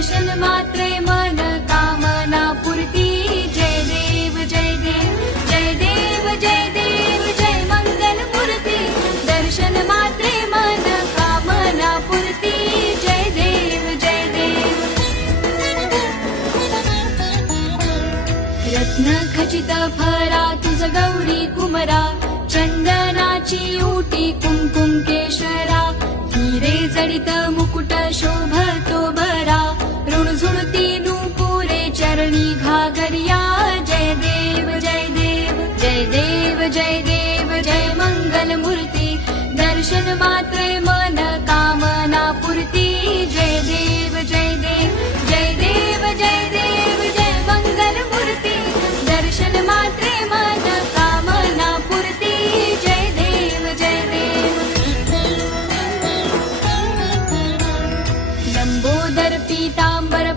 दर्शन मात्रे मन कामना पूर्ती। जय देव जय देव जय देव जय देव जय मंगल मूर्ती। दर्शन मात्रे मन कामना पूर्ती। जय देव जय देव। रत्न खचित भरा तुझ गौरी कुमरा। चंदनाची उटी कुंकुम केशरा। हिरे जडित मुकुट शोभतो बरा। ऋणझुणती नूपुरे चरणी घागरिया। जय देव जय देव जय देव जय देव जय मंगल मूर्ती। दर्शन मात्रे मन कामना पूर्ती। जय देव जय देव जय देव जय देव जय मंगल मूर्ती। दर्शन मात्रे मन कामना पूर्ती। जय देव जय देव। लंबोदर पीतांबर